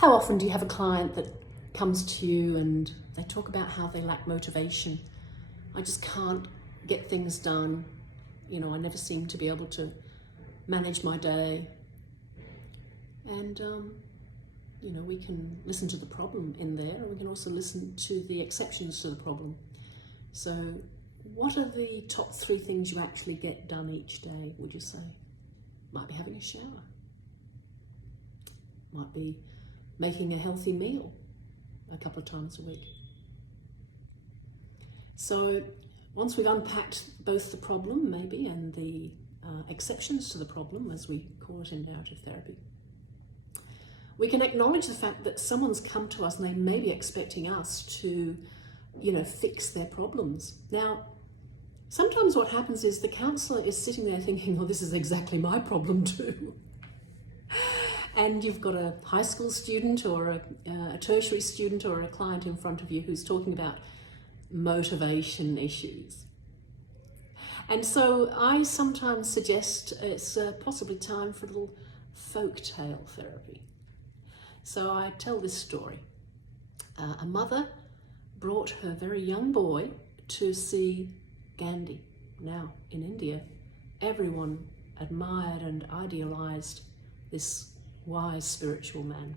How often do you have a client that comes to you and they talk about how they lack motivation? I just can't get things done. You know, I never seem to be able to manage my day. And, you know, we can listen to the problem in there, and we can also listen to the exceptions to the problem. So what are the top 3 things you actually get done each day, would you say? Might be having a shower. Might be making a healthy meal a couple of times a week. So once we've unpacked both the problem maybe and the exceptions to the problem, as we call it in narrative therapy, we can acknowledge the fact that someone's come to us and they may be expecting us to, you know, fix their problems. Now, sometimes what happens is the counsellor is sitting there thinking, well, this is exactly my problem too. And you've got a high school student or a tertiary student or a client in front of you who's talking about motivation issues. And so I sometimes suggest it's possibly time for a little folktale therapy. So I tell this story. A mother brought her very young boy to see Gandhi. Now, in India, everyone admired and idealized this wise spiritual man.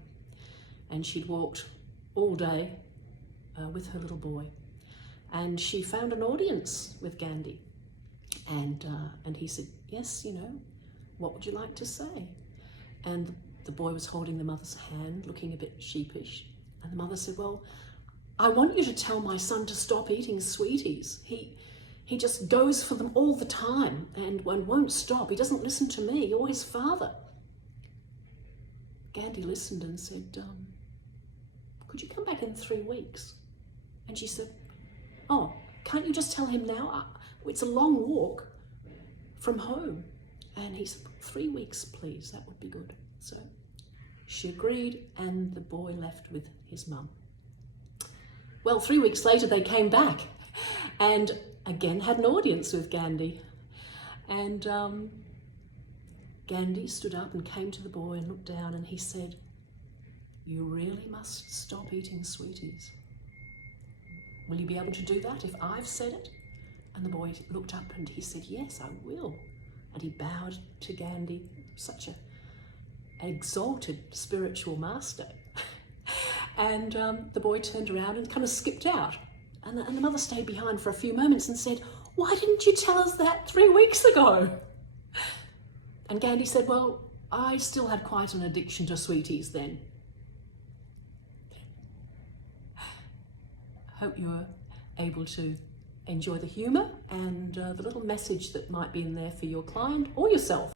And she'd walked all day with her little boy. And she found an audience with Gandhi. And he said, yes, you know, what would you like to say? And the boy was holding the mother's hand, looking a bit sheepish. And the mother said, well, I want you to tell my son to stop eating sweeties. He just goes for them all the time and won't stop. He doesn't listen to me or his father. Gandhi listened and said, could you come back in 3 weeks? And she said, oh, can't you just tell him now? It's a long walk from home. And he said, 3 weeks, please, that would be good. So she agreed, and the boy left with his mum. Well, 3 weeks later, they came back and again had an audience with Gandhi. And Gandhi stood up and came to the boy and looked down, and he said, you really must stop eating sweeties. Will you be able to do that if I've said it? And the boy looked up and he said, yes, I will. And he bowed to Gandhi, such an exalted spiritual master. And the boy turned around and kind of skipped out. And the mother stayed behind for a few moments and said, why didn't you tell us that 3 weeks ago? And Gandhi said, well, I still had quite an addiction to sweeties then. Hope you're able to enjoy the humour and the little message that might be in there for your client or yourself.